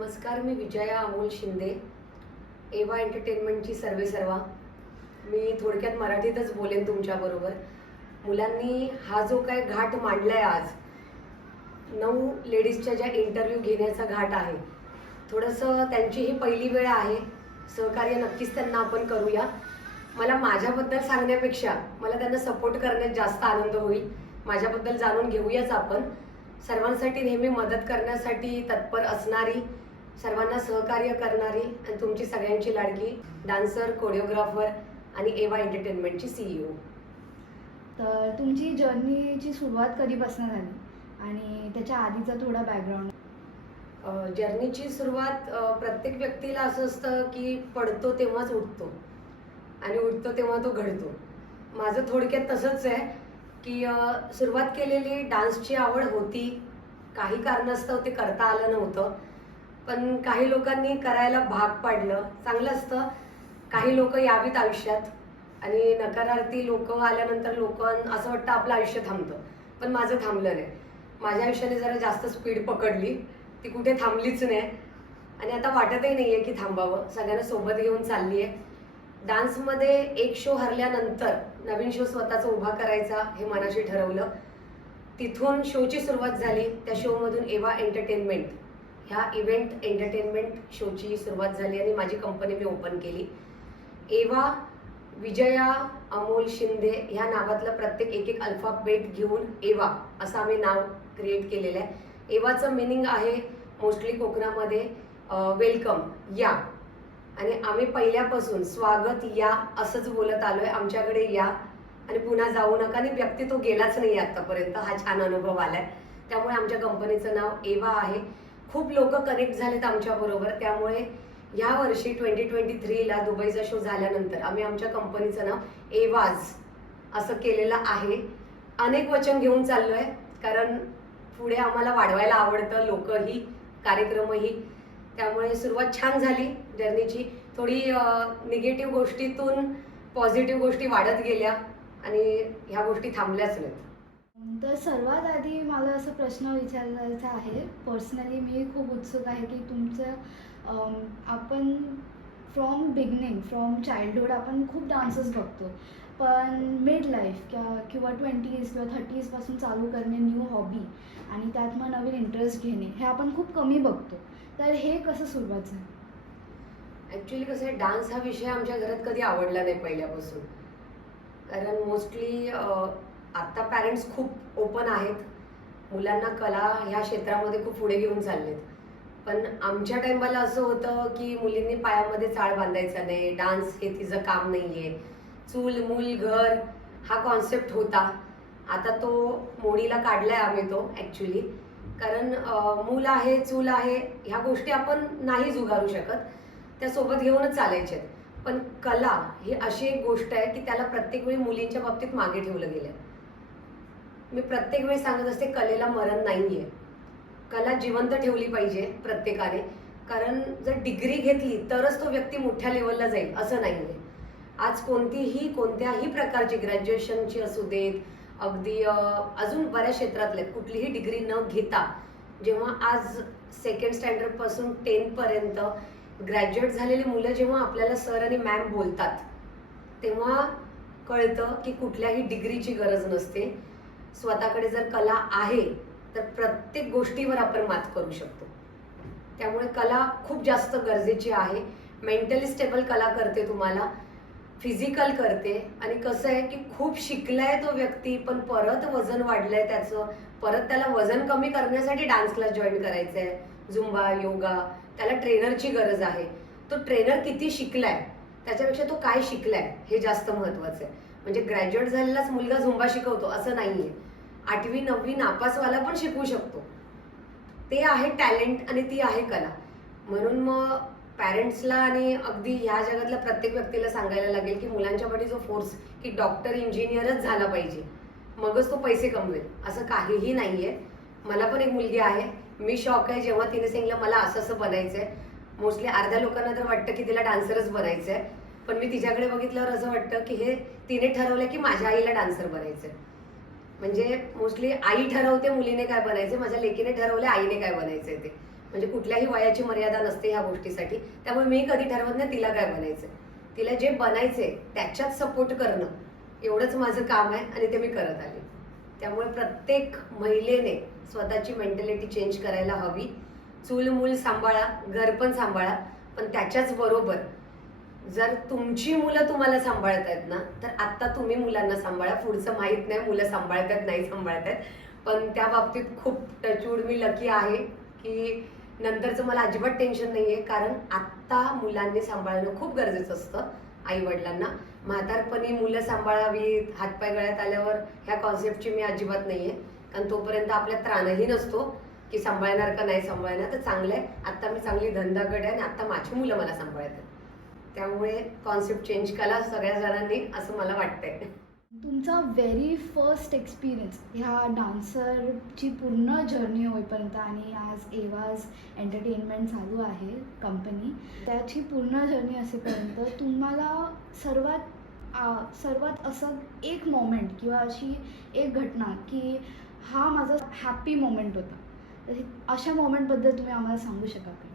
नमस्कार, मी विजया अमोल शिंदे, एवा एंटरटेनमेंटची सर्वेसर्वा. मी थोडक्यात मराठीतच बोलेन तुमच्याबरोबर. मुलांनी हा जो काय घाट मांडलाय आज, 9 लेडीजच्या ज्या इंटरव्ह्यू घेण्याचा घाट आहे, थोडंसं त्यांची ही पहिली वेळ आहे. सहकार्य नक्कीच त्यांना आपण करूया. मला माझ्याबद्दल सांगण्यापेक्षा मला त्यांना सपोर्ट करण्यात जास्त आनंद होईल. माझ्याबद्दल जाणून घेऊयाच आपण. सर्वांसाठी नेहमी मदत करण्यासाठी तत्पर असणारी, सर्वांना सहकार्य करणारी आणि तुमची सगळ्यांची लाडकी डान्सर, कोरिओग्राफर आणि एवा एंटरटेनमेंटची CEO. तर तुमची जर्नीची सुरुवात कधीपासून झाली आणि त्याच्या आधीचा थोडा बॅकग्राऊंड? जर्नीची सुरुवात प्रत्येक व्यक्तीला असं असतं की पडतो तेव्हाच उठतो आणि उठतो तेव्हा तो घडतो. माझं थोडक्यात तसंच आहे की सुरुवात केलेली डान्सची आवड होती. काही कारणास्तव ते करता आलं नव्हतं, पण काही लोकांनी करायला भाग पाडलं. चांगलं असतं. काही लोक यावीत आयुष्यात आणि नकारार्थी लोक आल्यानंतर असं वाटतं आपलं आयुष्य थांबतं, पण माझं थांबलं नाही. माझ्या आयुष्याने जरा जास्त स्पीड पकडली, ती कुठे थांबलीच नाही आणि आता वाटतही नाही आहे की थांबावं. सगळ्यांना सोबत घेऊन चालली आहे. डान्समध्ये एक शो हरल्यानंतर नवीन शो स्वतःचा उभा करायचा हे मनाशी ठरवलं. तिथून शोची सुरुवात झाली. त्या शोमधून एवा एंटरटेनमेंट ह्या इव्हेंट एंटरटेनमेंट शोची सुरुवात झाली आणि माझी कंपनी मी ओपन केली. एवा विजया अमोल शिंदे ह्या नावातलं प्रत्येक एक अल्फाबेट घेऊन एवा असं आम्ही नाव क्रिएट केलेलं आहे. एवाचं मिनिंग आहे मोस्टली कोकणामध्ये वेलकम, या. आणि आम्ही पहिल्यापासून स्वागत या असंच बोलत आलोय. आमच्याकडे या आणि पुन्हा जाऊ नका. आणि व्यक्ती तो गेलाच नाही आतापर्यंत. हा छान अनुभव आलाय. त्यामुळे आमच्या कंपनीचं नाव एवा आहे. खूप लोक कनेक्ट झालेत आमच्याबरोबर. त्यामुळे या वर्षी 2023ला दुबईचा शो झाल्यानंतर आम्ही आमच्या कंपनीचं नाव एवाज असं केलेलं आहे. अनेक वचन घेऊन चाललोय, कारण पुढे आम्हाला वाढवायला आवडतं, लोकही, कार्यक्रमही. त्यामुळे सुरुवात छान झाली जर्नीची. थोडी निगेटिव्ह गोष्टीतून पॉझिटिव्ह गोष्टी वाढत गेल्या आणि ह्या गोष्टी थांबल्याच नाहीत. तर सर्वात आधी मला असं प्रश्न विचारायचा आहे. पर्सनली मी खूप उत्सुक आहे की तुमचं आपण फ्रॉम बिगनिंग, फ्रॉम चाइल्डहूड आपण खूप डान्सेस बघतो, पण मिड लाईफ किंवा 20s किंवा 30sपासून चालू करणे न्यू हॉबी आणि त्यात मग नवीन इंटरेस्ट घेणे हे आपण खूप कमी बघतो. तर हे कसं सुरुवात झाली? ॲक्च्युली कसं आहे, डान्स हा विषय आमच्या घरात कधी आवडला नाही पहिल्यापासून. कारण मोस्टली आत्ता पॅरेंट्स खूप ओपन आहेत. मुलांना कला ह्या क्षेत्रामध्ये खूप पुढे घेऊन चाललेत. पण आमच्या टायमाला असं होतं की मुलींनी पायामध्ये चाळ बांधायचा नाही, डान्स हे तिचं काम नाही आहे, चूल मूल घर हा कॉन्सेप्ट होता. आता तो मोडीला काढलाय आम्ही तो ॲक्च्युली. कारण मूल आहे, चूल आहे, ह्या गोष्टी आपण नाही जुगारू शकत, त्यासोबत घेऊनच चालायचे. पण कला ही अशी एक गोष्ट आहे की त्याला प्रत्येक वेळी मुलींच्या बाबतीत मागे ठेवलं गेलं. मी प्रत्येक वेळी सांगत असते, कलेला मरण नाहीये. कला जिवंत ठेवली पाहिजे प्रत्येकाने. कारण जर डिग्री घेतली तरच तो व्यक्ती मोठ्या लेवलला जाईल असं नाहीये. आज कोणत्याही प्रकारची ग्रॅज्युएशनची असू देत, अगदी अजून बऱ्याच क्षेत्रातले कुठलीही डिग्री न घेता जेव्हा आज सेकंड स्टँडर्डपासून 10 पर्यंत ग्रॅज्युएट झालेली मुलं जेव्हा आपल्याला सर आणि मॅम बोलतात, तेव्हा कळतं की कुठल्याही डिग्रीची गरज नसते. स्वतःकडे जर कला आहे तर प्रत्येक गोष्टीवर आपण मात करू शकतो. त्यामुळे कला खूप जास्त गरजेची आहे. मेंटली स्टेबल कला करते तुम्हाला, फिजिकल करते. आणि कसं आहे की खूप शिकलाय तो व्यक्ती, पण परत वजन वाढलंय त्याचं, परत त्याला वजन कमी करण्यासाठी डान्स क्लास जॉईन करायचं आहे, झुंबा, योगा, त्याला ट्रेनरची गरज आहे. तो ट्रेनर किती शिकलाय त्याच्यापेक्षा तो काय शिकलाय हे जास्त महत्वाचं आहे. म्हणजे ग्रॅज्युएट झालेलाच मुलगा झुंबा शिकवतो असं नाहीये. 8वी 9वी नापासवाला पण शिकवू शकतो. ते आहे टॅलेंट आणि ती आहे कला. म्हणून मग पॅरेंट्सला आणि अगदी ह्या जगातल्या प्रत्येक व्यक्तीला सांगायला लागेल की मुलांच्या पाठी जो फोर्स की डॉक्टर इंजिनियरच झाला पाहिजे मगच तो पैसे कमवेल असं काहीही नाहीये. मला पण एक मुलगी आहे. मी शॉक आहे जेव्हा तिने सांगितलं मला असं बनायचंय. मोस्टली अर्ध्या लोकांना तर वाटतं की तिला डान्सरच बनायचंय, पण मी तिच्याकडे बघितल्यावर असं वाटतं की हे तिने ठरवलं की माझ्या आईला डान्सर बनायचंय. म्हणजे मोस्टली आई ठरवते मुलीने काय बनायचं, माझ्या लेकीने ठरवलं आईने काय बनायचंय ते. म्हणजे कुठल्याही वयाची मर्यादा नसते ह्या गोष्टीसाठी. त्यामुळे मी कधी ठरवत नाही तिला काय बनायचं. तिला जे बनायचे त्याच्यात सपोर्ट करणं एवढंच माझं काम आहे आणि ते मी करत आले. त्यामुळे प्रत्येक महिलेने स्वतःची मेंटॅलिटी चेंज करायला हवी. चूल मूल सांभाळा, घर पण सांभाळा, पण त्याच्याच बरोबर जर तुमची मुलं तुम्हाला सांभाळतायत ना, तर आत्ता तुम्ही मुलांना सांभाळा. पुढचं माहीत नाही मुलं सांभाळतात नाही सांभाळतात, पण त्या बाबतीत खूप टचवूड मी लकी आहे की नंतरचं मला अजिबात टेन्शन नाही आहे. कारण आत्ता मुलांनी सांभाळणं खूप गरजेचं असतं आईवडिलांना. म्हातारपणी मुलं सांभाळावीत, हातपाय गळ्यात आल्यावर ह्या कॉन्सेप्टची मी अजिबात नाही आहे. कारण तोपर्यंत आपल्यात त्राणही नसतो की सांभाळणार का नाही सांभाळणार. तर चांगलं आहे, आत्ता मी चांगली धंदागड आहे आणि आत्ता माझी मुलं मला सांभाळतात. त्यामुळे कॉन्सेप्ट चेंज करा सगळ्या जणांनी, असं मला वाटतंय. तुमचा व्हेरी फर्स्ट एक्सपिरियन्स ह्या डान्सरची पूर्ण जर्नी होईपर्यंत आणि आज एवाज एंटरटेनमेंट चालू आहे कंपनी, त्याची पूर्ण जर्नी असेपर्यंत तुम्हाला सर्वात असं एक मोमेंट किंवा अशी एक घटना की हा माझा हॅपी मोमेंट होता, तर अशा मोमेंटबद्दल तुम्ही आम्हाला सांगू शकाल का?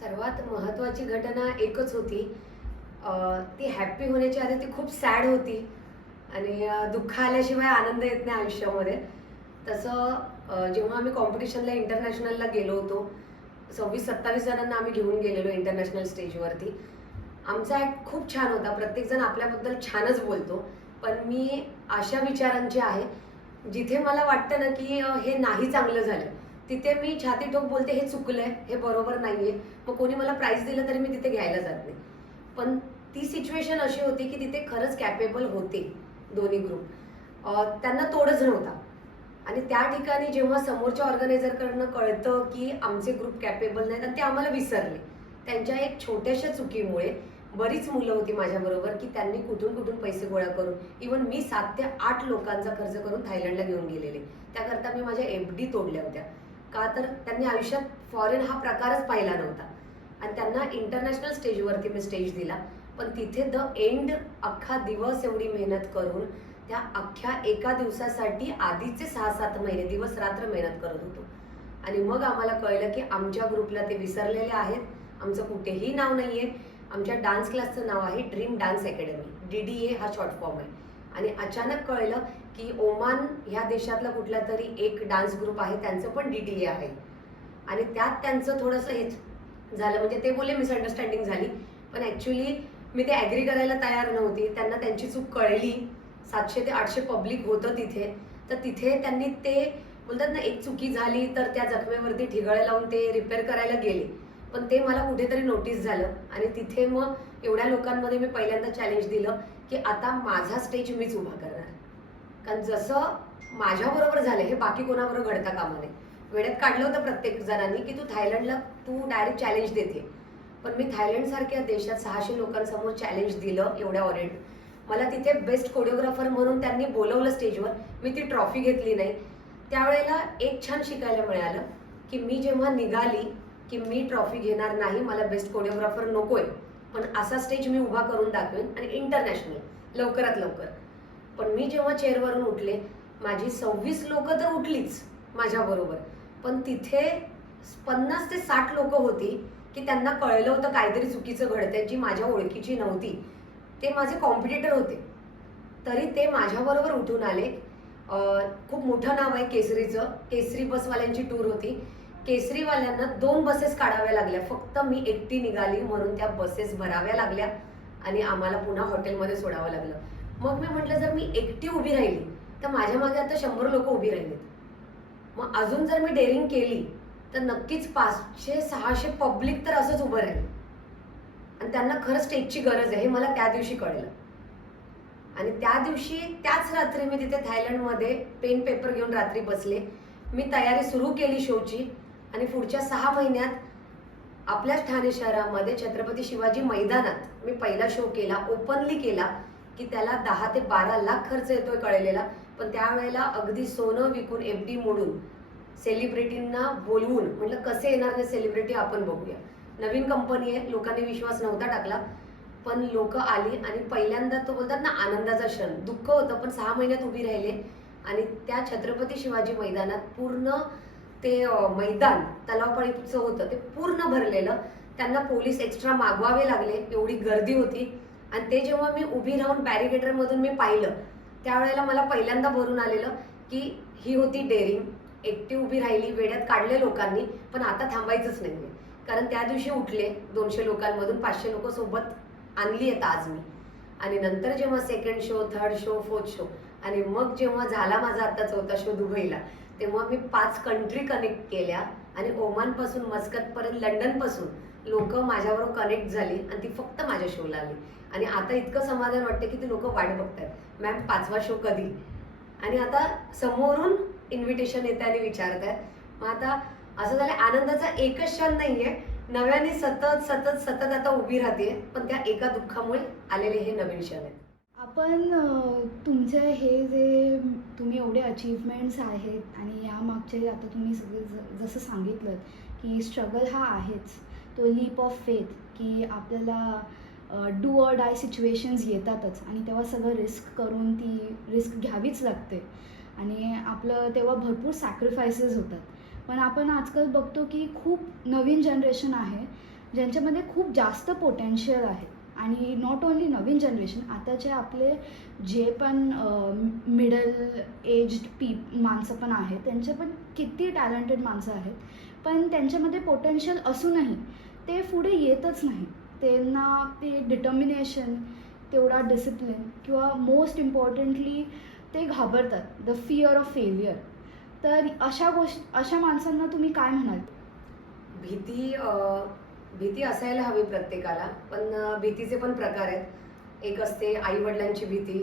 सर्वात महत्त्वाची घटना एकच होती. ती हॅप्पी होण्याची आधी ती खूप सॅड होती आणि दुःख आल्याशिवाय आनंद येत नाही आयुष्यामध्ये. तसं जेव्हा आम्ही कॉम्पिटिशनला इंटरनॅशनलला गेलो होतो, 26-27 जणांना आम्ही घेऊन गेलेलो इंटरनॅशनल स्टेजवरती. आमचा ॲक्ट खूप छान होता. प्रत्येकजण आपल्याबद्दल छानच बोलतो, पण मी अशा विचारांची आहे जिथे मला वाटतं ना की हे नाही चांगलं झालं, तिथे मी छाती ठोक बोलते हे चुकलंय, हे बरोबर नाहीये. मग कोणी मला प्राईज दिलं तरी मी तिथे घ्यायला जात नाही. पण ती सिच्युएशन अशी होती की तिथे खरंच कॅपेबल होते दोन्ही ग्रुप, त्यांना तोडच नव्हता. आणि त्या ठिकाणी जेव्हा समोरच्या ऑर्गनायझरकडनं कळतं की आमचे ग्रुप कॅपेबल नाहीत आणि ते आम्हाला विसरले, त्यांच्या एक छोट्याशा चुकीमुळे बरीच मुलं होती माझ्याबरोबर की त्यांनी कुठून कुठून पैसे गोळा करून, इवन मी 7 ते 8 लोकांचा खर्च करून थायलंडला घेऊन गेलेले. त्याकरता मी माझ्या FD तोडल्या होत्या. का तर त्यांनी आयुष्यात फॉरेन हा प्रकारच पाहिला नव्हता आणि त्यांना इंटरनॅशनल स्टेजवरती मी स्टेज दिला. पण तिथे द एंड अख्खा दिवस एवढी मेहनत करून त्या अख्ख्या एका दिवसासाठी आधीचे 6-7 महिने दिवस रात्र मेहनत करत होतो. आणि मग आम्हाला कळलं की आमच्या ग्रुपला ते विसरलेले आहेत. आमचं कुठेही नाव नाही आहे. आमच्या डान्स क्लासचं नाव आहे ड्रीम डान्स अकॅडमी, DDA हा शॉर्ट फॉर्म आहे. आणि अचानक कळलं की ओमान ह्या देशातला कुठला तरी एक डान्स ग्रुप आहे, त्यांचं पण DDA आहे. आणि त्यात त्यांचं थोडंसं हेच झालं, म्हणजे ते बोलले मिसअंडरस्टँडिंग झाली, पण ॲक्च्युली मी ते ॲग्री करायला तयार नव्हती. त्यांना त्यांची चूक कळली. 700 ते 800 पब्लिक होतं तिथे. तर तिथे त्यांनी ते बोलतात ना, एक चुकी झाली तर त्या जखमेवरती ठिगळं लावून ते रिपेअर करायला गेले. पण ते मला कुठेतरी नोटीस झालं आणि तिथे मग एवढ्या लोकांमध्ये मी पहिल्यांदा चॅलेंज दिलं की आता माझा स्टेज मीच उभा करणार. कारण जसं माझ्याबरोबर झालं हे बाकी कोणाबरोबर घडता कामा नये. वेळेत काढलं होतं प्रत्येक जणांनी की तू डायरेक्ट चॅलेंज देते. पण मी थायलंडसारख्या देशात 600 लोकांसमोर चॅलेंज दिलं एवढ्या ऑरेंज. मला तिथे बेस्ट कोरिओग्राफर म्हणून त्यांनी बोलवलं स्टेजवर. मी ती ट्रॉफी घेतली नाही. त्यावेळेला एक छान शिकायला मिळालं की मी जेव्हा निघाली की मी ट्रॉफी घेणार नाही, मला बेस्ट कोरिओग्राफर नकोय, पण असा स्टेज मी उभा करून दाखवेन आणि इंटरनॅशनल लवकरात लवकर. पण मी जेव्हा चेअरवरून उठले, माझी 26 लोकं तर उठलीच माझ्याबरोबर, पण तिथे 50 ते 60 लोकं होती की त्यांना कळलं होतं काहीतरी चुकीचं घडतंय, जी माझ्या ओळखीची नव्हती. ते माझे कॉम्पिटिटर होते, तरी ते माझ्याबरोबर उठून आले. खूप मोठं नाव आहे केसरीचं. केसरी बसवाल्यांची टूर होती. केसरीवाल्यांना 2 बसेस काढाव्या लागल्या. फक्त मी एकटी निघाली म्हणून त्या बसेस भराव्या लागल्या आणि आम्हाला पुन्हा हॉटेलमध्ये सोडावं लागलं. मग मी म्हटलं जर मी एकटी उभी राहिली तर माझ्या मागे आता 100 लोक उभी राहिलीत. मग अजून जर मी डेअरिंग केली तर नक्कीच 500-600 पब्लिक तर असंच उभं राहील आणि त्यांना खरं स्टेजची गरज आहे हे मला त्या दिवशी कळलं. आणि त्या दिवशी त्याच रात्री मी तिथे थायलंडमध्ये पेन पेपर घेऊन रात्री बसले. मी तयारी सुरू केली शोची आणि पुढच्या 6 महिन्यात आपल्याच ठाणे शहरामध्ये छत्रपती शिवाजी मैदानात मी पहिला शो केला, ओपनली केला की त्याला 10 ते 12 लाख खर्च येतोय कळलेला. पण त्यावेळेला अगदी सोनं विकून FD मोडून सेलिब्रिटींना बोलवून म्हटलं कसे येणार नाही सेलिब्रिटी, आपण बघूया. नवीन कंपनी आहे, लोकांनी विश्वास नव्हता टाकला, पण लोक आली आणि पहिल्यांदा तो बोलतात ना आनंदाचा क्षण. दुःख होतं पण 6 महिन्यात उभी राहिले आणि त्या छत्रपती शिवाजी मैदानात पूर्ण ते मैदान तलावपाळीचं होतं ते पूर्ण भरलेलं. त्यांना पोलीस एक्स्ट्रा मागवावे लागले, एवढी गर्दी होती. आणि ते जेव्हा मी उभी राहून बॅरिकेडमधून मी पाहिलं, त्यावेळेला मला पहिल्यांदा भरून आलेलं की ही होती डेअरिंग. एकटी उभी राहिली, वेड्यात काढले लोकांनी, पण आता थांबायचंच नाहीये. कारण त्या दिवशी उठले 200 लोकांमधून 500 लोक सोबत आणली आहेत आज मी. आणि नंतर जेव्हा second show, third show, fourth show आणि मग जेव्हा झाला माझा आता 4था शो दुबईला, तेव्हा मी 5 कंट्री कनेक्ट केल्या आणि ओमानपासून मस्कतपर्यंत लंडनपासून लोक माझ्याबरोबर कनेक्ट झाली आणि ती फक्त माझ्या शोला आली. आणि आता इतकं समाधान वाटतं की ती लोक वाट बघतात, मॅम 5वा शो कधी. आणि आता समोरून इन्व्हिटेशन येते आणि विचारतात. मग आता असं झालं, आनंदाचा एकच क्षण नाहीये, नव्याने सतत सतत सतत आता उभी राहते. पण त्या एका दुःखामुळे आलेले हे नवीन क्षण आहेत. आपण तुमचे हे जे तुम्ही एवढे अचीवमेंट्स आहेत आणि यामागचे आता तुम्ही सगळे जसं सांगितलं की स्ट्रगल हा आहेच, तो लीप ऑफ फेथ की आपल्याला डू ऑर डाय सिच्युएशन्स येतातच आणि तेव्हा सगळं रिस्क करून ती रिस्क घ्यावीच लागते आणि आपलं तेव्हा भरपूर सॅक्रिफायसेस होतात. पण आपण आजकाल बघतो की खूप नवीन जनरेशन आहे ज्यांच्यामध्ये खूप जास्त पोटेन्शियल आहे. आणि नॉट ओन्ली नवीन जनरेशन, आताचे आपले जे पण मिडल एज्ड माणसं पण आहेत, त्यांचे पण किती टॅलेंटेड माणसं आहेत, पण त्यांच्यामध्ये पोटेन्शियल असूनही ते पुढे येतच नाही. त्यांना ते डिटर्मिनेशन, तेवढा डिसिप्लिन किंवा मोस्ट इम्पॉर्टंटली ते घाबरतात, द फिअर ऑफ फेल्युअर. तर अशा माणसांना तुम्ही काय म्हणाल? भीती असायला हवी प्रत्येकाला, पण भीतीचे पण प्रकार आहेत. एक असते आईवडिलांची भीती,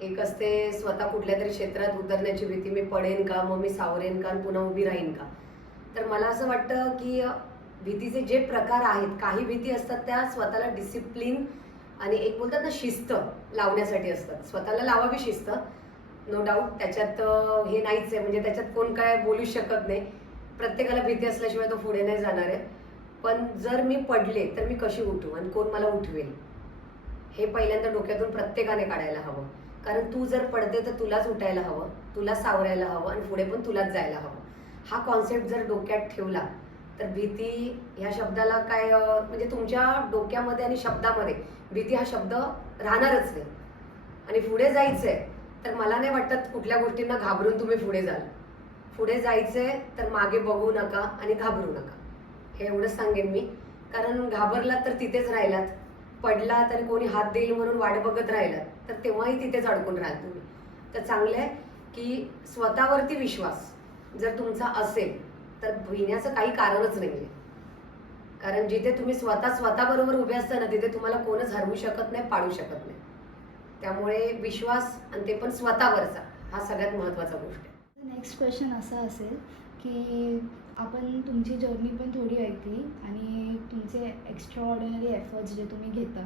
एक असते स्वतः कुठल्या तरी क्षेत्रात उतरण्याची भीती. मी पडेन का, मग मी सावरेन का, पुन्हा उभी राहीन का. तर मला असं वाटतं की भीतीचे जे प्रकार आहेत, काही भीती असतात त्या स्वतःला डिसिप्लिन आणि एक बोलतात ना शिस्त लावण्यासाठी असतात. स्वतःला लावावी शिस्त, नो डाऊट, त्याच्यात हे नाहीच आहे, म्हणजे त्याच्यात कोण काय बोलू शकत नाही. प्रत्येकाला भीती असल्याशिवाय तो पुढे नाही जाणार आहे. पण जर मी पडले तर मी कशी उठू आणि कोण मला उठवेल, हे पहिल्यांदा डोक्यातून प्रत्येकाने काढायला हवं. कारण तू जर पडते तर तुलाच उठायला हवं, तुला सावरायला हवं आणि पुढे पण तुलाच जायला हवं. हा कॉन्सेप्ट जर डोक्यात ठेवला तर भीती ह्या शब्दाला काय म्हणजे तुमच्या डोक्यामध्ये आणि शब्दामध्ये भीती हा शब्द राहणारच नाही. आणि पुढे जायचंय तर मला नाही वाटत कुठल्या गोष्टींना घाबरून तुम्ही पुढे जाल. पुढे जायचंय तर मागे बघू नका आणि घाबरू नका, हे एवढंच सांगेन मी. कारण घाबरलात तर तिथेच राहिलात, पडलात आणि कोणी हात देईल म्हणून वाट बघत राहिलात तर तेव्हाही तिथेच अडकून राहाल तुम्ही. तर चांगलं आहे की स्वतःवरती विश्वास जर तुमचा असेल तर भिण्याचं काही कारणच नाही आहे. कारण जिथे तुम्ही स्वतःबरोबर उभे असता ना, तिथे तुम्हाला कोणच हरवू शकत नाही, पाडू शकत नाही. त्यामुळे विश्वास आणि ते पण स्वतःवरचा, हा सगळ्यात महत्त्वाचा गोष्ट आहे. नेक्स्ट क्वेश्चन असा असेल की आपण तुमची जर्नी पण थोडी ऐकली आणि तुमचे एक्स्ट्रा ऑर्डिनरी एफर्ट्स जे तुम्ही घेता,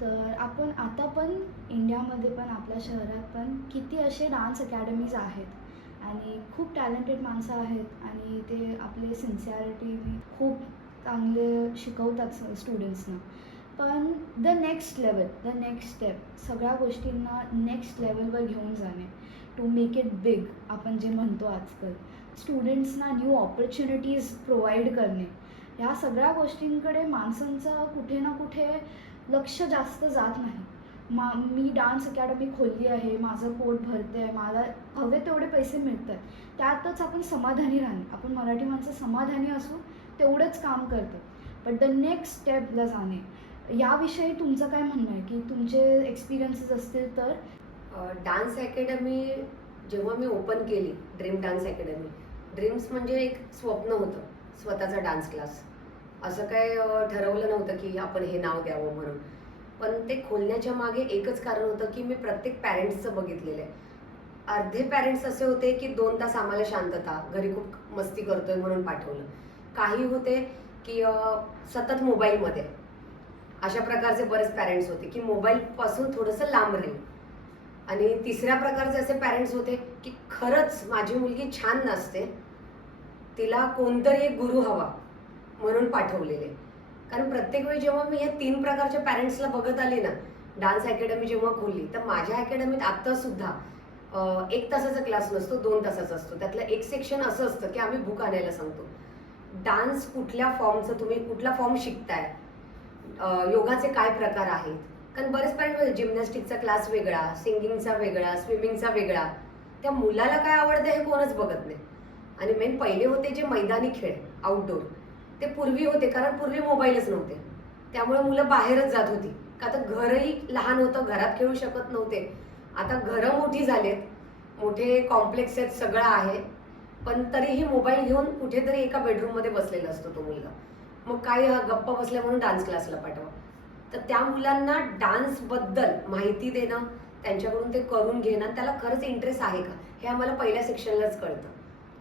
तर आपण आता पण इंडियामध्ये पण आपल्या शहरात पण किती असे डान्स अकॅडमीज आहेत आणि खूप टॅलेंटेड माणसं आहेत आणि ते आपले सिन्सिअरिटीने खूप चांगले शिकवतात स्टुडंट्सना. पण द नेक्स्ट स्टेप, सगळ्या गोष्टींना नेक्स्ट लेवलवर घेऊन जाणे, टू मेक इट बिग आपण जे म्हणतो आजकाल, स्टुडंट्सना न्यू ऑपॉर्च्युनिटीज प्रोव्हाइड करणे, ह्या सगळ्या गोष्टींकडे माणसांचं कुठे ना कुठे लक्ष जास्त जात नाही. मी डान्स अकॅडमी खोलली आहे, माझं पोट भरतं आहे, मला हवे तेवढे पैसे मिळत आहेत, त्यातच आपण समाधानी राहणे. आपण मराठी माणसं समाधानी असू तेवढंच काम करतो. बट द नेक्स्ट स्टेपला जाणे, याविषयी तुमचं काय म्हणणं आहे की तुमचे एक्सपिरियन्सेस असतील तर? डान्स अकॅडमी जेव्हा मी ओपन केली, ड्रीम डान्स अकॅडमी, ड्रीम्स म्हणजे एक स्वप्न होतं, स्वतःचा डान्स क्लास. असं काय ठरवलं नव्हतं की आपण हे नाव द्यावं म्हणून. पण ते खोलण्याच्या मागे एकच कारण होतं की मी प्रत्येक पॅरेंट्सचं बघितलेलं आहे. अर्धे पॅरेंट्स असे होते की 2 तास आम्हाला शांतता, घरी खूप मस्ती करतोय म्हणून पाठवलं. काही होते की सतत मोबाईलमध्ये, अशा प्रकारचे बरेच पॅरेंट्स होते की मोबाईलपासून थोडंसं लांब राहील. आणि तिसऱ्या प्रकारचे असे पॅरेंट्स होते की खरंच माझी मुलगी छान नाचते, तिला कोणतरी एक गुरु हवा म्हणून पाठवलेले. कारण प्रत्येक वेळी जेव्हा मी या 3 प्रकारच्या पॅरेंट्सला बघत आले ना, डान्स अकॅडमी जेव्हा खोलली, तर माझ्या अकॅडमीत आता सुद्धा 1 तासाचा क्लास नसतो, 2 तासाचा असतो. त्यातलं एक सेक्शन असं असतं की आम्ही बुक आणायला सांगतो. डान्स कुठल्या फॉर्मचं तुम्ही कुठला फॉर्म शिकताय, योगाचे काय प्रकार आहेत. कारण बरेच पॅरेंट जिम्नॅस्टिकचा क्लास वेगळा, सिंगिंगचा वेगळा, स्विमिंगचा वेगळा. त्या मुलाला काय आवडतं हे कोणच बघत नाही. आणि मेन पहिले होते जे मैदानी खेळ आउटडोर, ते पूर्वी होते, कारण पूर्वी मोबाईलच नव्हते. त्यामुळे मुलं बाहेरच जात होती. का तर घरही लहान होतं, घरात खेळू शकत नव्हते. आता घरं मोठी झालेत, मोठे कॉम्प्लेक्स आहेत, सगळं आहे. पण तरीही मोबाईल घेऊन कुठेतरी एका बेडरूममध्ये बसलेला असतो तो मुलगा. मग काय गप्प बसल्या म्हणून डान्स क्लासला पाठवा. तर त्या मुलांना डान्सबद्दल माहिती देणं, त्यांच्याकडून ते करून घेणं, त्याला खरंच इंटरेस्ट आहे का हे आम्हाला पहिल्या सेक्शनलाच कळतं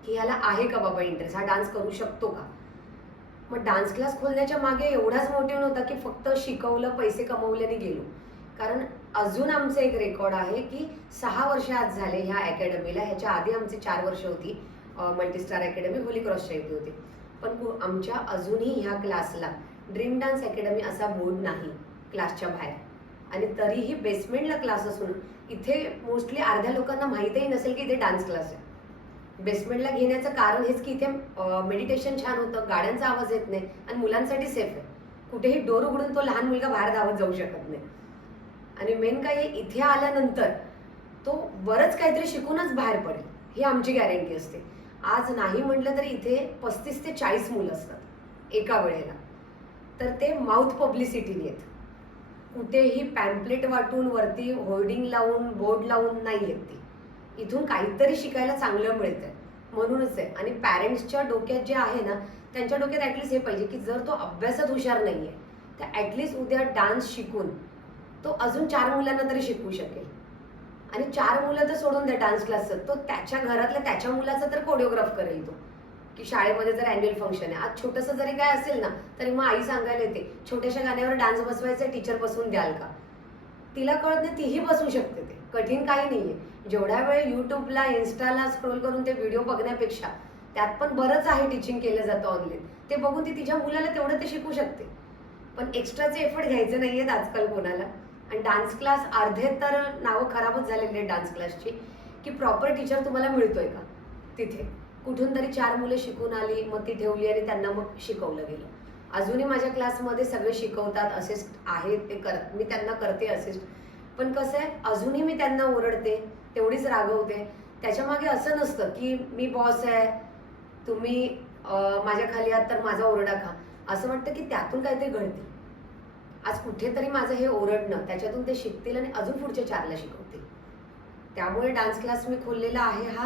की ह्याला आहे का बाबा इंटरेस्ट, हा डान्स करू शकतो का. मग डान्स क्लास खोलण्याच्या मागे एवढाच मोटिव्ह नव्हता की फक्त शिकवलं, पैसे कमवल्याने गेलो. कारण अजून आमचं एक रेकॉर्ड आहे की 6 वर्ष आज झाले ह्या अकॅडमीला. ह्याच्या आधी आमची 4 वर्ष होती मल्टीस्टार अकॅडमी, होली क्रॉसच्या इथे होती. पण आमच्या अजूनही ह्या क्लासला ड्रीम डान्स अकॅडमी असा बोर्ड नाही क्लासच्या बाहेर. आणि तरीही बेसमेंटला क्लास असून इथे मोस्टली अर्ध्या लोकांना माहीतही नसेल की इथे डान्स क्लास आहे. बेसमेंटला घेण्याचं कारण हेच की इथे मेडिटेशन छान होतं, गाड्यांचा आवाज येत नाही आणि मुलांसाठी सेफ आहे. कुठेही डोर उघडून तो लहान मुलगा बाहेर धावत जाऊ शकत नाही. आणि मेन काय, इथे आल्यानंतर तो बरंच काहीतरी शिकूनच बाहेर पडेल ही आमची गॅरंटी असते. आज नाही म्हटलं तरी इथे 35 ते 40 मुलं असतात एका वेळेला. तर ते माउथ पब्लिसिटीने येत, कुठेही पॅम्पलेट वाटून वरती होर्डिंग लावून बोर्ड लावून नाही येत ती. इथून काहीतरी शिकायला चांगलं मिळतंय म्हणूनच आहे. आणि पॅरेंट्सच्या डोक्यात जे आहे ना, त्यांच्या डोक्यात ॲटलिस्ट हे पाहिजे की जर तो अभ्यासात हुशार नाही आहे तर ॲटलिस्ट उद्या डान्स शिकून तो अजून 4 मुलांना तरी शिकवू शकेल. आणि 4 मुलं तर सोडून द्या डान्स क्लासचं, तो त्याच्या घरातल्या त्याच्या मुलाचा तर कोरिओग्राफ करेल तो. की शाळेमध्ये जर अॅन्युअल फंक्शन आहे, आज छोटंसं जरी काय असेल ना तरी मग आई सांगायला येते छोट्याशा गाण्यावर डान्स बसवायचा, टीचर बसवून द्याल का. तिला कळत नाही, तीही बसवू शकते. ते कठीण काही नाहीये. जेवढ्या वेळ युट्यूबला इन्स्टाला स्क्रोल करून ते व्हिडिओ बघण्यापेक्षा त्यात पण बरंच आहे टीचिंग केलं जातं ऑनलाईन, ते बघून ती तिच्या मुलाला तेवढं ते शिकू शकते. पण एक्स्ट्राचे एफर्ट घ्यायचे नाहीयेत आजकाल कोणाला. आणि डान्स क्लास अर्धे तर नावं खराबच झालेली आहेत डान्स क्लासची, की प्रॉपर टीचर तुम्हाला मिळतोय का तिथे. कुठून तरी 4 मुलं शिकून आली, मग ती ठेवली आणि त्यांना मग शिकवलं गेलं. अजूनही माझ्या क्लासमध्ये सगळे शिकवतात, असिस्ट आहेत, ते मी त्यांना करते असिस्ट. पण कसं आहे, अजूनही मी त्यांना ओरडते, तेवढीच रागवते. त्याच्यामागे असं नसतं की मी बॉस आहे, तुम्ही माझ्या खाली आहात तर माझा ओरडा खा. असं वाटतं की त्यातून काहीतरी घडते. आज कुठेतरी माझं हे ओरडणं, त्याच्यातून ते शिकतील आणि अजून पुढच्या 4ला शिकवतील. त्यामुळे डान्स क्लास मी खोललेला आहे हा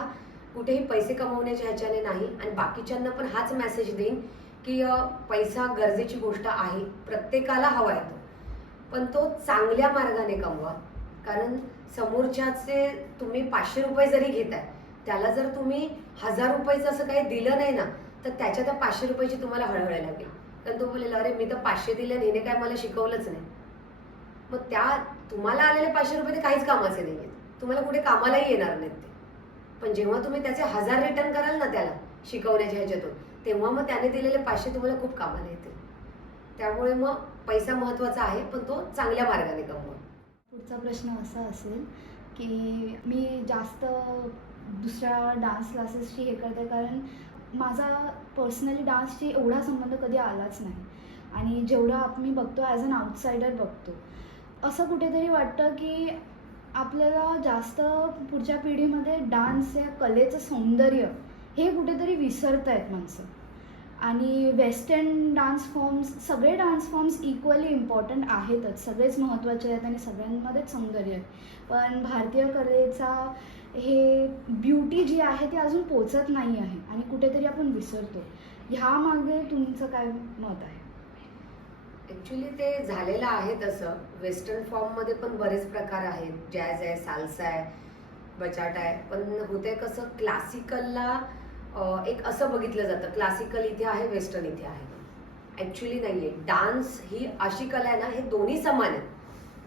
कुठेही पैसे कमवण्याच्या ह्याच्याने नाही. आणि बाकीच्यांना पण हाच मेसेज देईन की पैसा गरजेची गोष्ट आहे, प्रत्येकाला हवा येतो, पण तो चांगल्या मार्गाने कमवा. कारण समोरच्याचे तुम्ही 500 रुपये जरी घेताय, त्याला जर तुम्ही 1000 रुपयाचं असं काही दिलं नाही ना, तर त्याच्या त्या 500 रुपयाची तुम्हाला हळहळ लागेल. कारण तो बोलेल, अरे मी तर 500 दिले आणि हिने काय मला शिकवलंच नाही. मग त्या तुम्हाला आलेले 500 रुपये ते काहीच कामाचे नाही आहेत, तुम्हाला कुठे कामालाही येणार नाहीत ते. पण जेव्हा तुम्ही त्याचे 1000 रिटर्न कराल ना त्याला शिकवण्याच्या ह्याच्यातून, तेव्हा मग त्याने दिलेले 500 तुम्हाला खूप कामाला येतील. त्यामुळे मग पैसा महत्त्वाचा आहे, पण तो चांगल्या मार्गाने कमवा. पुढचा प्रश्न असा असेल की मी जास्त दुसऱ्या डान्स क्लासेसची हे करते, कारण माझा पर्सनली डान्सशी एवढा संबंध कधी आलाच नाही. आणि जेवढं मी बघतो ॲज अन आउटसायडर बघतो, असं कुठेतरी वाटतं की आपल्याला जास्त पुढच्या पिढीमध्ये डान्स या कलेचं सौंदर्य हे कुठेतरी विसरत आहेत माणसं. आणि वेस्टर्न डान्स फॉर्म्स, सगळे डान्स फॉर्म्स इक्वली इम्पॉर्टंट आहेतच, सगळेच महत्त्वाचे आहेत आणि सगळ्यांमध्येच सौंदर्य आहे. पण भारतीय कलेचा हे ब्युटी जी आहे ती अजून पोचत नाही आहे आणि कुठेतरी आपण विसरतो. ह्यामागे तुमचं काय मत आहे? ॲक्च्युली ते झालेलं आहे तसं. वेस्टर्न फॉर्ममध्ये पण बरेच प्रकार आहेत, जॅझ आहे, साल्सा आहे, बचाटा आहे. पण होते कसं, क्लासिकलला एक असं बघितलं जातं, क्लासिकल इथे आहे, वेस्टर्न इथे आहे. ॲक्च्युली नाही आहे. डान्स ही अशी कला आहे ना, हे दोन्ही समान आहेत.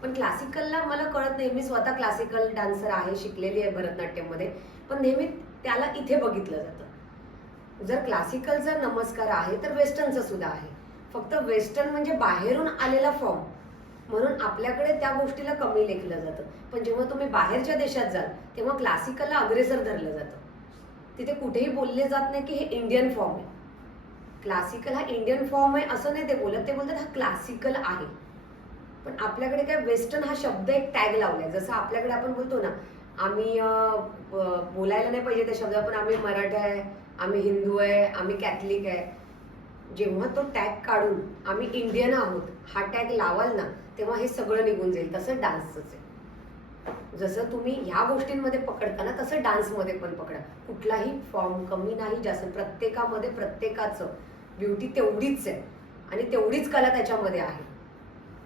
पण क्लासिकलला मला कळत नाही, मी स्वतः क्लासिकल डान्सर आहे, शिकलेली आहे भरतनाट्यममध्ये, पण नेहमी त्याला इथे बघितलं जातं. जर क्लासिकलचा नमस्कार आहे तर वेस्टर्नचा सुद्धा आहे. फक्त वेस्टर्न म्हणजे बाहेरून आलेला फॉर्म, म्हणून आपल्याकडे त्या गोष्टीला कमी लेखलं जातं. पण जेव्हा तुम्ही बाहेरच्या देशात जाल तेव्हा क्लासिकलला अग्रेसर धरलं जातं. तिथे कुठेही बोलले जात नाही की हे इंडियन फॉर्म आहे. क्लासिकल हा इंडियन फॉर्म आहे असं नाही ते बोलत, ते बोलतात हा क्लासिकल आहे. पण आपल्याकडे काय वेस्टर्न हा शब्द एक टॅग लावलाय. जसं आपल्याकडे आपण बोलतो ना, आम्ही बोलायला नाही पाहिजे त्या शब्द, पण आम्ही मराठी आहे, आम्ही हिंदू आहे, आम्ही कॅथलिक आहे. जेव्हा तो टॅग काढून आम्ही इंडियन आहोत हा टॅग लावाल ना, तेव्हा हे सगळं निघून जाईल. तसं डान्सच आहे. जसं तुम्ही ह्या गोष्टींमध्ये पकडता ना, तसं डान्समध्ये पण पकडा. कुठलाही फॉर्म कमी नाही जास्त, प्रत्येकामध्ये प्रत्येकाचं ब्युटी तेवढीच आहे आणि तेवढीच कला त्याच्यामध्ये आहे.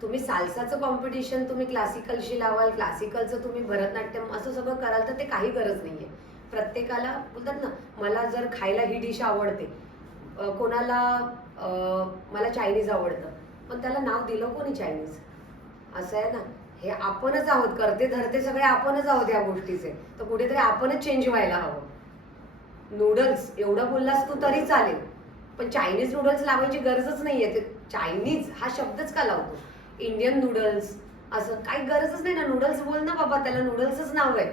तुम्ही साल्साचं कॉम्पिटिशन तुम्ही क्लासिकलशी लावाल, क्लासिकलचं तुम्ही भरतनाट्यम असं सगळं कराल तर ते काही गरज नाहीये. प्रत्येकाला बोलतात ना, मला जर खायला ही डिश आवडते, कोणाला मला चायनीज आवडतं, पण त्याला नाव दिलं कोणी चायनीज? असं आहे ना, हे आपणच आहोत, करते धरते सगळे आपणच आहोत या गोष्टीचे. तर कुठेतरी आपणच चेंज व्हायला हवं. नूडल्स एवढं बोललास तू तरी चालेल, पण चायनीज नूडल्स लावायची गरजच नाहीये. ते चायनीज हा शब्दच का लावतो? इंडियन नूडल्स असं काही गरजच नाही ना. नूडल्स बोल ना बाबा, त्याला नूडल्सच नाव आहे.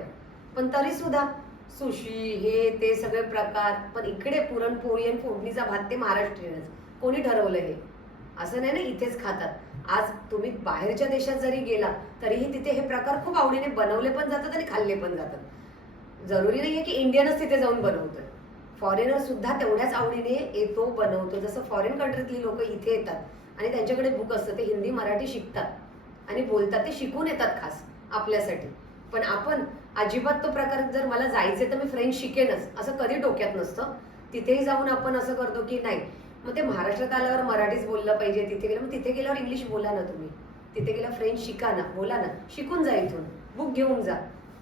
पण तरी सुद्धा सुशी हे ते सगळे प्रकार. पण इकडे पुरणपोळी आणि फोडणीचा भात ते महाराष्ट्रीयनच. कोणी ठरवलं हे? असं नाही ना इथेच खातात. आज तुम्ही बाहेरच्या देशात जरी गेला तरीही तिथे हे प्रकार खूप आवडीने बनवले पण जातात आणि खाल्ले पण जातात. जरुरी नाहीये की इंडियनच तिथे जाऊन बनवतोय. फॉरेनर सुद्धा तेवढ्याच आवडीने येतो, बनवतो. जसं फॉरेन कंट्रीतली लोक इथे येतात आणि त्यांच्याकडे बुक असतं, ते हिंदी मराठी शिकतात आणि बोलतात, ते शिकून येतात खास आपल्यासाठी. पण आपण अजिबात तो प्रकार, जर मला जायचे तर मी फ्रेंच शिकेनच असं कधी डोक्यात नसतं. तिथेही जाऊन आपण असं करतो की नाही, मग ते महाराष्ट्रात आल्यावर मराठीच बोललं पाहिजे, तिथे गेलं मग तिथे गेल्यावर इंग्लिश बोला ना तुम्ही, तिथे गेल्यावर फ्रेंच शिका ना, बोला ना, शिकून जा, इथून बुक घेऊन जा.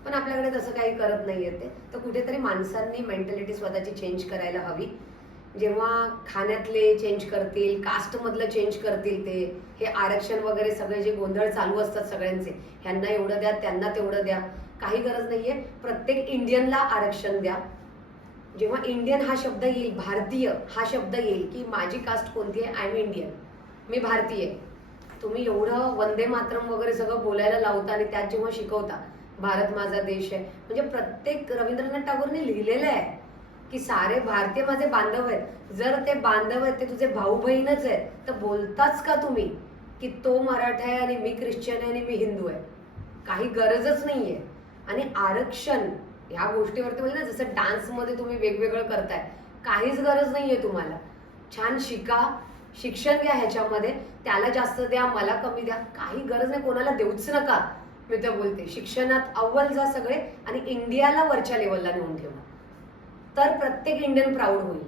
पण आपल्याकडे तसं काही करत नाहीये ते. तर कुठेतरी माणसांनी मेंटॅलिटी स्वतःची चेंज करायला हवी. जेव्हा खाण्यातले चेंज करतील, कास्टमधलं चेंज करतील, ते हे आरक्षण वगैरे सगळे जे गोंधळ चालू असतात सगळ्यांचे, ह्यांना एवढं द्या, त्यांना तेवढं द्या, काही गरज नाहीये. प्रत्येक इंडियनला आरक्षण द्या. जेव्हा इंडियन हा शब्द येईल, भारतीय हा शब्द येईल की माझी कास्ट कोणती आहे, आय एम इंडियन, मी भारतीय. तुम्ही एवढं वंदे मातरम वगैरे सगळं बोलायला लावता आणि त्यात जेव्हा शिकवता भारत माझा देश आहे, म्हणजे प्रत्येक रवींद्रनाथ टागोरने लिहिलेलं आहे की सारे भारतीय माझे बांधव आहेत. जर ते बांधव आहेत, ते तुझे भाऊ बहीणच आहेत, तर बोलताच का तुम्ही की तो मराठा आहे आणि मी ख्रिश्चन आहे आणि मी हिंदू आहे? काही गरजच नाहीये. आणि आरक्षण ह्या गोष्टीवरती म्हणजे ना, जसं डान्समध्ये तुम्ही वेगवेगळं करताय, काहीच गरज नाहीये तुम्हाला. छान शिका, शिक्षण घ्या ह्याच्यामध्ये, त्याला जास्त द्या, मला कमी द्या, काही गरज नाही, कोणाला देऊच नका. मी तर बोलते शिक्षणात अव्वल जा सगळे आणि इंडियाला वरच्या लेवलला नेऊन ठेवा, तर प्रत्येक इंडियन प्राऊड होईल.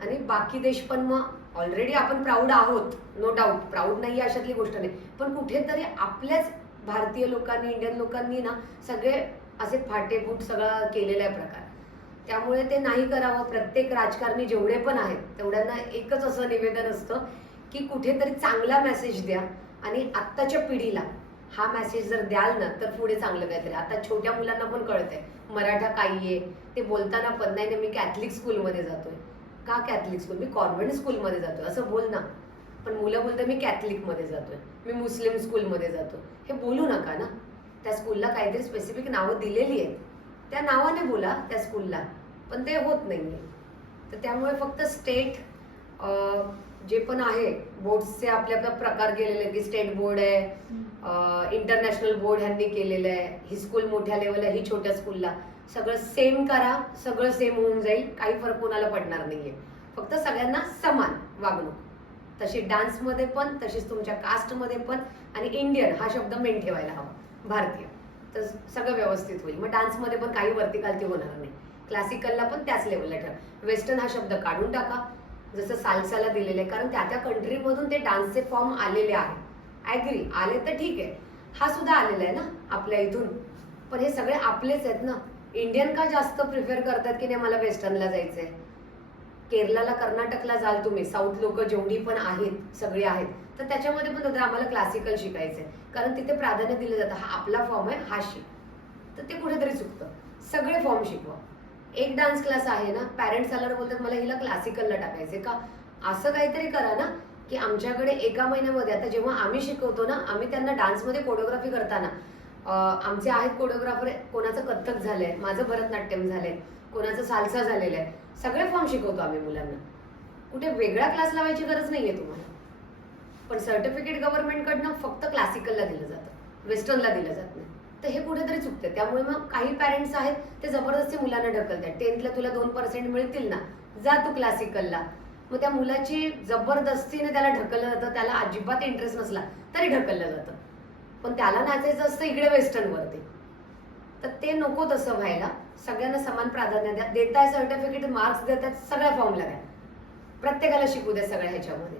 आणि बाकी देश पण मग ऑलरेडी आपण प्राऊड आहोत, नो डाऊट, प्राऊड नाही अशातली गोष्ट नाही, पण कुठेतरी आपल्याच भारतीय लोकांनी, इंडियन लोकांनी ना सगळे असे फाटेफूट सगळं केलेला आहे प्रकार. त्यामुळे ते नाही करावं. प्रत्येक राजकारणी जेवढे पण आहेत तेवढ्यांना एकच असं निवेदन असतं की कुठेतरी चांगला मेसेज द्या आणि आत्ताच्या पिढीला हा मेसेज जर द्याल ना, तर पुढे चांगलं काहीतरी. आता छोट्या मुलांना पण कळतंय मराठा काही आहे, ते बोलताना पण नाही मी कॅथलिक स्कूलमध्ये जातोय. का कॅथलिक स्कूल? मी कॉन्व्हेंट स्कूलमध्ये जातोय असं बोल ना. पण मुलं बोलतात मी कॅथलिकमध्ये जातोय, मी मुस्लिम स्कूलमध्ये जातो. हे बोलू नका ना. त्या स्कूलला काहीतरी स्पेसिफिक नावं दिलेली आहेत, त्या नावाने बोला त्या स्कूलला, पण ते होत नाहीये. तर त्यामुळे फक्त स्टेट जे पण आहे बोर्ड्सचे आपले आपले प्रकार केलेले आहेत की स्टेट बोर्ड आहे, इंटरनॅशनल बोर्ड ह्यांनी केलेलं आहे, ही स्कूल मोठ्या लेवलला, ही छोट्या स्कूलला, सगळं सेम करा, सगळं सेम होऊन जाईल, काही फरक कोणाला पडणार नाहीये. फक्त सगळ्यांना समान वागणूक, तशी डान्समध्ये पण, तशीच तुमच्या कास्टमध्ये पण. आणि इंडियन हा शब्द मेन ठेवायला हवा, भारतीय, तर सगळं व्यवस्थित होईल. मग डान्समध्ये पण काही वरती खालती होणार नाही. क्लासिकलला पण त्याच लेवलला ठेवा. वेस्टर्न हा शब्द काढून टाका, जसं साल्साला दिलेलं आहे, कारण त्या त्या कंट्रीमधून ते डान्सचे फॉर्म आलेले आहेत. ॲग्री, आले तर ठीक आहे. हा सुद्धा आलेला आहे ना आपल्या इथून, पण हे सगळे आपलेच आहेत ना. इंडियन का जास्त प्रिफर करतात की नाही मला वेस्टर्नला जायचंय? केरलाला, कर्नाटकला जाल तुम्ही, साऊथ लोक जेवढी पण आहेत सगळी आहेत, तर त्याच्यामध्ये पण आम्हाला क्लासिकल शिकायचंय, कारण तिथे प्राधान्य दिलं जातं, हा आपला फॉर्म आहे, हा शिक. तर ते कुठेतरी चुकतं. सगळे फॉर्म शिकवा. एक डान्स क्लास आहे ना, पॅरेंट्स आल्यावर बोलतात मला हिला क्लासिकलला टाकायचंय का, असं काहीतरी करा ना की आमच्याकडे एका महिन्यामध्ये, आता जेव्हा आम्ही शिकवतो ना, आम्ही त्यांना डान्समध्ये कोरिओग्राफी करताना आमचे आहेत कोरिओग्राफर, कोणाचं कथ्थक झालंय, माझं भरतनाट्यम झालंय, कोणाचं साल्सा झालेलं आहे, सगळे फॉर्म शिकवतो आम्ही मुलांना. कुठे वेगळा क्लास लावायची गरज नाहीये तुम्हाला. पण सर्टिफिकेट गव्हर्नमेंटकडनं फक्त क्लासिकलला दिलं जातं, वेस्टर्नला दिलं जात नाही. तर हे कुठेतरी चुकतं. त्यामुळे मग काही पॅरेंट्स आहेत ते जबरदस्ती मुलांना ढकलतात. 10th तुला 2% मिळतील ना, जा तू क्लासिकलला. मग त्या मुलाची जबरदस्तीने त्याला ढकललं जातं, त्याला अजिबात इंटरेस्ट नसला तरी ढकललं जातं. पण त्याला नाचायचं असतं इकडे वेस्टर्नवरती. तर ते नको तसं व्हायला. सगळ्यांना समान प्राधान्य द्या. देताय सर्टिफिकेट, मार्क्स देतात, सगळ्या फॉर्मला द्या. प्रत्येकाला शिकू द्या सगळ्या ह्याच्यामध्ये.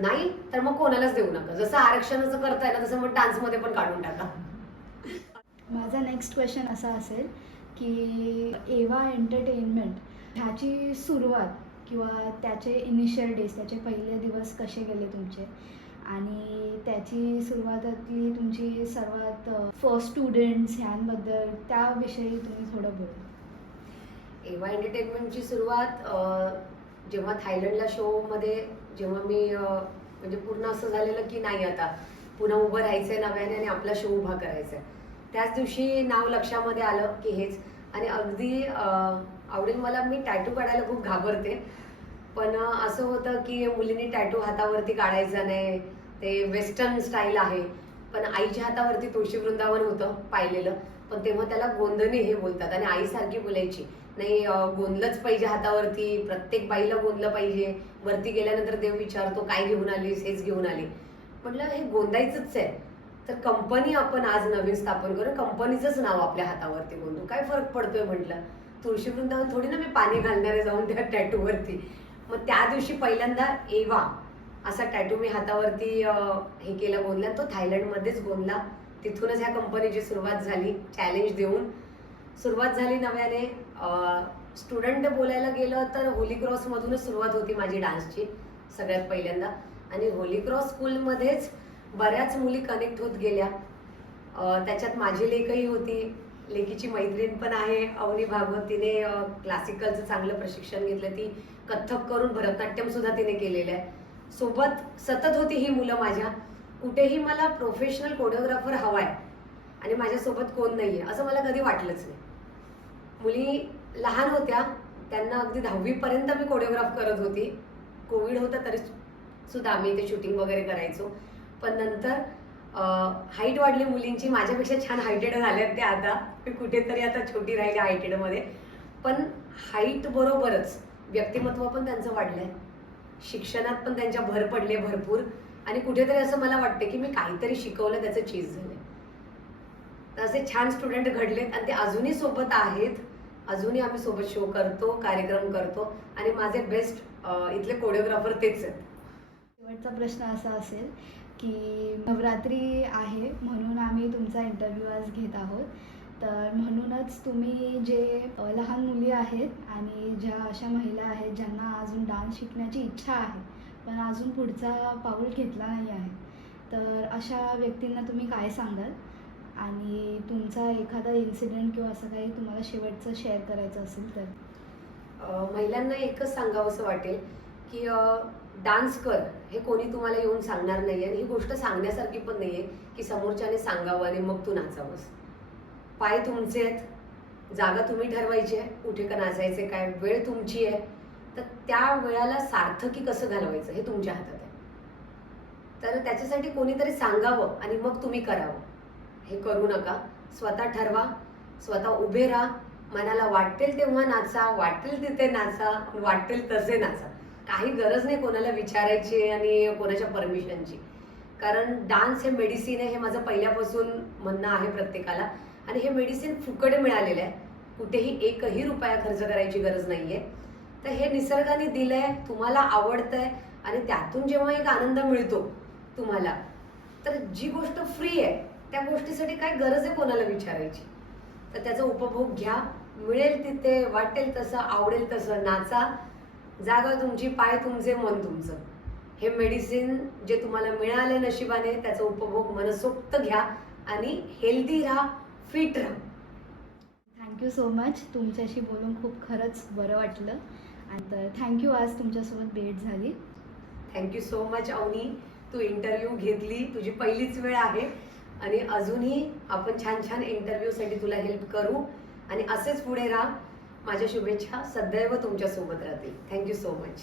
नाही तर मग कोणालाच देऊ नका. जसं आरक्षणाचं करताय ना, तसं मग डान्समध्ये पण काढून टाका. माझा नेक्स्ट क्वेश्चन असा असेल की एव्हा एंटरटेनमेंट ह्याची सुरुवात किंवा त्याचे इनिशियल डेज, त्याचे पहिले दिवस कसे गेले तुमचे, आणि त्याची सुरुवातातली तुमची सर्वात फर्स्ट स्टुडंट्स ह्यांबद्दल त्याविषयी तुम्ही थोडं बोला. एव्हा एंटरटेनमेंटची सुरुवात जेव्हा थायलंडला शोमध्ये जेव्हा मी म्हणजे पूर्ण असं झालेलं की नाही आता पुन्हा उभं राहायचंय नव्याने आणि आपला शो उभा करायचा आहे, त्याच दिवशी नाव लक्षामध्ये आलं की हेच. आणि अगदी आवडेल मला. मी टॅटू काढायला खूप घाबरते, पण असं होतं की मुलींनी टॅटू हातावरती काढायचा नाही, ते वेस्टर्न स्टाईल आहे. पण आईच्या हातावरती तुळशी वृंदावन होतं पाहिलेलं, पण तेव्हा त्याला गोंधणी हे बोलतात. आणि आईसारखी बोलायची नाही, गोंधलंच पाहिजे हातावरती, प्रत्येक बाईला गोंधलं पाहिजे. वरती गेल्यानंतर देव विचारतो काय घेऊन आलीस, हेच घेऊन आली. म्हटलं हे गोंधायचंच आहे, तर कंपनी आपण आज नवीन स्थापन करू, कंपनीचंच नाव आपल्या हातावरती गोंधू, काय फरक पडतोय म्हटलं. तुळशी वृंदावन थोडी ना मी पाणी घालणारे जाऊन त्या टॅटूवरती. मग त्या दिवशी पहिल्यांदा एव्हा असा टॅटू मी हातावरती हे केला, गोंधला. तो थायलंडमध्येच गोंधला. तिथूनच ह्या कंपनीची सुरुवात झाली. चॅलेंज देऊन सुरुवात झाली नव्याने. स्टुडंट बोलायला गेलं तर होली क्रॉसमधूनच सुरुवात होती माझी डान्सची सगळ्यात पहिल्यांदा. आणि होली क्रॉस स्कूलमध्येच बऱ्याच मुली कनेक्ट होत गेल्या. त्याच्यात माझी लेकही होती, लेकीची मैत्रीण पण आहे अवनी भागवत. तिने क्लासिकलचं चांगलं प्रशिक्षण घेतलं, ती कथ्थक करून भरतनाट्यम सुद्धा तिने केलेलं आहे. सोबत सतत होती ही मुलं माझ्या. कुठेही मला प्रोफेशनल कोरिओग्राफर हवाय आणि माझ्यासोबत कोण नाहीये असं मला कधी वाटलंच नाही. मुली लहान होत्या, त्यांना अगदी 10वी पर्यंत मी कोरिओग्राफ करत होती. कोविड होतं तरी सुद्धा आम्ही ते शूटिंग वगैरे करायचो. पण नंतर हाईट वाढली मुलींची, माझ्यापेक्षा छान हायटेड झाल्यात त्या आता. मी कुठेतरी आता छोटी राहिली हायटेडमध्ये. पण हाईट बरोबरच व्यक्तिमत्व पण त्यांचं वाढलंय, शिक्षणात पण त्यांच्या भर पडले भरपूर. आणि कुठेतरी असं मला वाटतं की मी काहीतरी शिकवलं, त्याचं चीज झालंय. तर असे छान स्टुडंट घडलेत आणि ते अजूनही सोबत आहेत. अजूनही आम्ही सोबत शो करतो, कार्यक्रम करतो आणि माझे बेस्ट इथले कोरिओग्राफर तेच आहेत. शेवटचा प्रश्न असा असेल की नवरात्री आहे म्हणून आम्ही तुमचा इंटरव्ह्यू आज घेत आहोत. तर म्हणूनच तुम्ही जे लहान मुली आहेत आणि ज्या अशा महिला आहेत ज्यांना अजून डान्स शिकण्याची इच्छा आहे पण अजून पुढचा पाऊल घेतला नाही आहे, तर अशा व्यक्तींना तुम्ही काय सांगाल? आणि तुमचा एखादा इन्सिडेंट किंवा असं काही तुम्हाला शेवटचं शेअर करायचं असेल तर? महिलांना एकच सांगावंसं वाटेल की डान्स कर हे कोणी तुम्हाला येऊन सांगणार नाही. आणि ही गोष्ट सांगण्यासारखी पण नाही आहे की समोरच्याने सांगावं आणि मग तू नाचावंस. पाय तुमचे आहेत, जागा तुम्ही ठरवायची आहे, कुठे का नाचायचे, काय वेळ तुमची आहे. तर त्या वेळाला सार्थकी कसं घालवायचं हे तुमच्या हातात आहे. तर त्याच्यासाठी कोणीतरी सांगावं आणि मग तुम्ही करावं. हे करू नका. स्वतः ठरवा, स्वतः उभे राहा, मनाला वाटेल तेव्हा नाचा, वाटेल तिथे नाचा, वाटेल तसे नाचा. काही गरज नाही कोणाला विचारायची आणि कोणाच्या परमिशनची. कारण डान्स हे मेडिसिन आहे, हे माझं पहिल्यापासून म्हणणं आहे प्रत्येकाला. आणि हे मेडिसिन फुकट मिळालेलं आहे, कुठेही एकही रुपया खर्च करायची गरज नाहीये. तर हे निसर्गाने दिलंय, तुम्हाला आवडतंय आणि त्यातून जेव्हा एक आनंद मिळतो तुम्हाला, तर जी गोष्ट फ्री आहे त्या गोष्टीसाठी काय गरज आहे कोणाला विचारायची. तर त्याचा उपभोग घ्या. मिळेल तिथे, वाटेल तसं, आवडेल तसं नाचा. जागा तुमची, पाय तुमचे, मन तुमचं. हे मेडिसिन जे तुम्हाला मिळाले नशिबाने त्याचा उपभोग मनसोक्त घ्या आणि हेल्दी राहा, फिट राहा. Thank you so much. तुमच्याशी बोलून खूप खरंच बरं वाटलं. आणि तर थँक्यू, आज तुमच्यासोबत भेट झाली. थँक्यू सो मच अवनी, तू इंटरव्ह्यू घेतली, तुझी पहिलीच वेळ आहे आणि अजूनही आपण छान छान इंटरव्ह्यूसाठी तुला हेल्प करू आणि असेच पुढे राहा. माझ्या शुभेच्छा सदैव तुमच्यासोबत राहतील. Thank you so much.